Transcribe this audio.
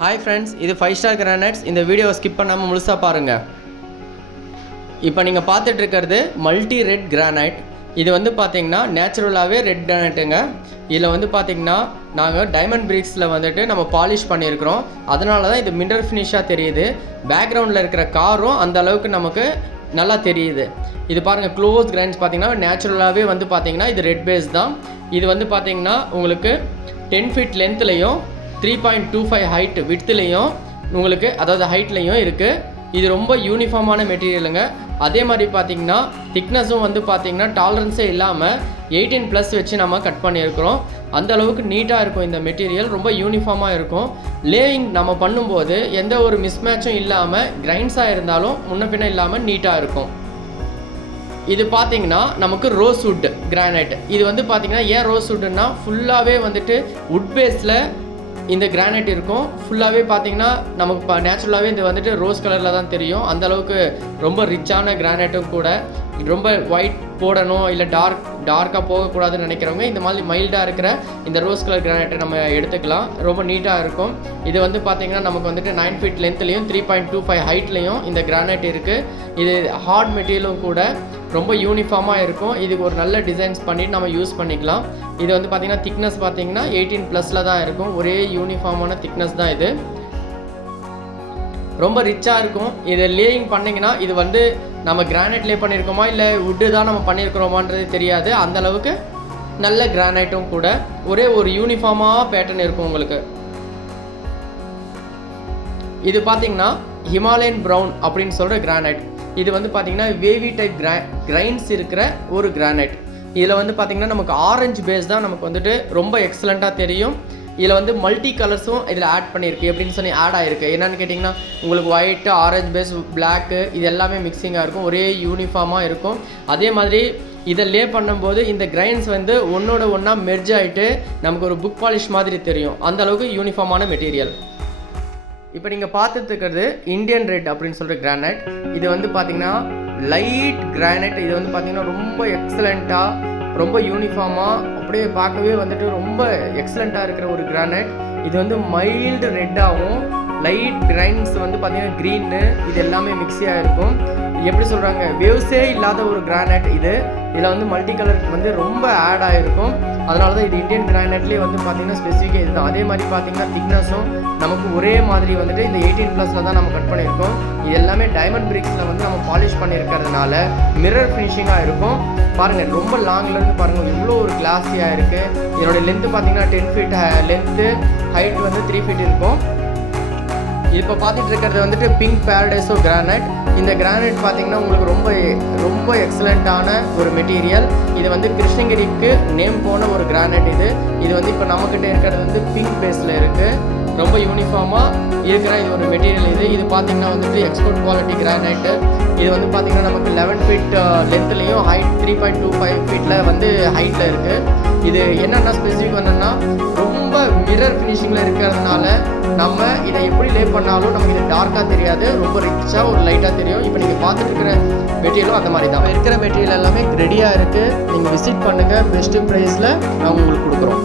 Hi friends, இது 5 star granites. இந்த வீடியோவை ஸ்கிப் பண்ணாமல் முழுசாக பாருங்கள். இப்போ நீங்கள் பார்த்துட்டு இருக்கிறது மல்டி ரெட் கிரானைட். இது வந்து பார்த்திங்கன்னா நேச்சுரலாகவே ரெட் கிரானைட்டுங்க. இதில் வந்து பார்த்திங்கன்னா நாங்கள் டைமண்ட் பிரீக்ஸில் வந்துட்டு நம்ம பாலிஷ் பண்ணியிருக்கிறோம். அதனால தான் இது மினரல் ஃபினிஷாக தெரியுது. பேக்ரவுண்டில் இருக்கிற காரும் அந்த அளவுக்கு நமக்கு நல்லா தெரியுது. இது பாருங்கள், க்ளோஸ் கிரைன்ஸ் பார்த்திங்கன்னா நேச்சுரலாகவே வந்து பார்த்திங்கன்னா இது ரெட் பேஸ் தான். இது வந்து பார்த்திங்கன்னா உங்களுக்கு 10 ஃபீட் லென்த்லேயும் 3.25 ஹைட் விட்த்லேயும் உங்களுக்கு, அதாவது ஹைட்லேயும் இருக்குது. இது ரொம்ப யூனிஃபார்மான மெட்டீரியலுங்க. அதே மாதிரி பார்த்திங்கன்னா திக்னஸும் வந்து பார்த்திங்கன்னா டாலரன்ஸே இல்லாமல் 18+ வச்சு நம்ம கட் பண்ணியிருக்கிறோம். அந்த அளவுக்கு நீட்டாக இருக்கும் இந்த மெட்டீரியல். ரொம்ப யூனிஃபார்மாக இருக்கும். லேயிங் நம்ம பண்ணும்போது எந்த ஒரு மிஸ்மேட்சும் இல்லாமல் கிரைன்ஸாக இருந்தாலும் முன்ன பின்ன இல்லாமல் நீட்டாக இருக்கும். இது பார்த்திங்கன்னா நமக்கு ரோஸ்வுட் கிரானைட். இது வந்து பார்த்திங்கன்னா ஏன் ரோஸ்வுட்னா ஃபுல்லாகவே வந்துட்டு வுட் பேஸில் இந்த கிரானைட் இருக்கும். ஃபுல்லாகவே பார்த்திங்கன்னா நமக்கு நேச்சுரலாகவே இது வந்துட்டு ரோஸ் கலரில் தான் தெரியும். அந்தளவுக்கு ரொம்ப ரிச்சான கிரானைட்டும் கூட. ரொம்ப ஒயிட் போடணும் இல்லை டார்க்காக போகக்கூடாதுன்னு நினைக்கிறவங்க இந்த மாதிரி மைல்டாக இருக்கிற இந்த ரோஸ் கலர் கிரானைட்டை நம்ம எடுத்துக்கலாம். ரொம்ப நீட்டாக இருக்கும். இது வந்து பார்த்திங்கன்னா நமக்கு வந்துட்டு 9 ஃபீட் லென்த்லேயும் 3.25 ஹைட்லேயும் இந்த கிரானைட் இருக்குது. இது ஹார்ட் மெட்டீரியலும் கூட. ரொம்ப யூனிஃபார்மாக இருக்கும். இதுக்கு ஒரு நல்ல டிசைன்ஸ் பண்ணிட்டு நம்ம யூஸ் பண்ணிக்கலாம். இது வந்து பார்த்திங்கன்னா திக்னஸ் பார்த்திங்கன்னா 18+ தான் இருக்கும். ஒரே யூனிஃபார்மான திக்னஸ் தான் இது. ரொம்ப ரிச்சாக இருக்கும். இதை லேயிங் பண்ணிங்கன்னா இது வந்து நம்ம கிரானைட் லே பண்ணியிருக்கோமா இல்லை வுட்டு தான் நம்ம பண்ணியிருக்கிறோமான்றது தெரியாது. அந்தளவுக்கு நல்ல கிரானைட்டும் கூட. ஒரே ஒரு யூனிஃபார்மாக பேட்டர்ன் இருக்கும் உங்களுக்கு. இது பார்த்திங்கன்னா ஹிமாலயன் ப்ரௌன் அப்படின்னு சொல்கிற கிரானைட். இது வந்து பார்த்திங்கன்னா வேவி டைப் கிரைன்ஸ் இருக்கிற ஒரு கிரானைட். இதில் வந்து பார்த்திங்கன்னா நமக்கு ஆரஞ்சு பேஸ் தான் நமக்கு வந்துட்டு ரொம்ப எக்ஸலண்ட்டாக தெரியும். இதில் வந்து மல்டி கலர்ஸும் இதில் ஆட் பண்ணியிருக்கு. எப்படின்னு சொல்லி ஆட் ஆகிருக்கு. என்னென்னு கேட்டிங்கன்னா உங்களுக்கு ஒயிட்டு, ஆரஞ்சு பேஸ், பிளாக்கு, இது எல்லாமே மிக்சிங்காக இருக்கும். ஒரே யூனிஃபார்மாக இருக்கும். அதே மாதிரி இதை லே பண்ணும்போது இந்த கிரைன்ஸ் வந்து ஒன்றோட ஒன்றா மெர்ஜ் ஆகிட்டு நமக்கு ஒரு புக் பாலிஷ் மாதிரி தெரியும். அந்தளவுக்கு யூனிஃபார்மான மெட்டீரியல். இப்போ நீங்கள் பார்த்துட்டு இருக்கிறது இந்தியன் ரெட் அப்படின்னு சொல்கிற கிரானைட். இது வந்து பார்த்திங்கன்னா லைட் கிரானைட். இது வந்து பார்த்திங்கன்னா ரொம்ப எக்ஸலண்ட்டாக, ரொம்ப யூனிஃபார்மாக, அப்படியே பார்க்கவே வந்துட்டு ரொம்ப எக்ஸலண்ட்டாக இருக்கிற ஒரு கிரானைட். இது வந்து மைல்டு ரெட்டாகவும் லைட் கிரைன்ஸ் வந்து பார்த்திங்கன்னா க்ரீனு, இது எல்லாமே மிக்ஸியாக இருக்கும். எப்படி சொல்கிறாங்க, வேவ்ஸே இல்லாத ஒரு கிரானைட் இது. இதில் வந்து மல்டி கலர் வந்து ரொம்ப ஆட் ஆகிருக்கும். அதனால தான் இது இந்தியன் கிரானைட்லேயே வந்து பார்த்திங்கன்னா ஸ்பெசிஃபிக்காக இதுதான். அதே மாதிரி பார்த்திங்கன்னா திக்னஸும் நமக்கு ஒரே மாதிரி வந்துட்டு இந்த 18+ தான் நம்ம கட் பண்ணியிருக்கோம். இது எல்லாமே டைமண்ட் பிரீக்ஸில் வந்து நம்ம பாலிஷ் பண்ணியிருக்கிறதுனால மிரர் ஃபினிஷிங்காக இருக்கும். பாருங்கள், ரொம்ப லாங்லேருந்து பாருங்கள் இவ்வளோ ஒரு கிளாஸியாக இருக்குது. இதனுடைய லென்த்து பார்த்திங்கன்னா 10 ஃபீட் லென்த்து, ஹைட் வந்து 3 ஃபீட் இருக்கும். இப்போ பார்த்துட்டு இருக்கிறது வந்துட்டு பிங்க் பேரடைஸோ கிரானைட். இந்த கிரானைட் பார்த்திங்கன்னா உங்களுக்கு ரொம்ப எக்ஸலண்ட்டான ஒரு மெட்டீரியல். இது வந்து கிருஷ்ணகிரிக்கு நேம் போன ஒரு கிரானைட் இது. இது வந்து இப்போ நம்மக்கிட்ட இருக்கிறது வந்து பிங்க் பேஸில் இருக்குது. ரொம்ப யூனிஃபார்மாக இருக்கிற இது ஒரு மெட்டீரியல் இது. இது பார்த்திங்கன்னா வந்துட்டு எக்ஸ்போர்ட் குவாலிட்டி கிரானைட்டு. இது வந்து பார்த்திங்கன்னா நமக்கு 11 ஃபீட் லென்த்லேயும் ஹைட் 3.25 ஃபீட்டில் வந்து ஹைட்டில் இருக்குது. இது என்னென்னா ஸ்பெசிஃபிக் என்னென்னா ரொம்ப மிரர் ஃபினிஷிங்கில் இருக்கிறதுனால நம்ம இதை எப்படி லே பண்ணாலும் நமக்கு இது டார்க்காக தெரியாது. ரொம்ப ரிச்சாக ஒரு லைட்டாக தெரியும். இப்போ நீங்கள் பார்த்துட்டு இருக்கிற மெட்டீரியலும் அந்த மாதிரி தான். இருக்கிற மெட்டீரியல் எல்லாமே ரெடியாக இருக்குது. நீங்கள் விசிட் பண்ணுங்கள். பெஸ்ட்டு ப்ரைஸில் நாங்கள் உங்களுக்கு கொடுக்குறோம்.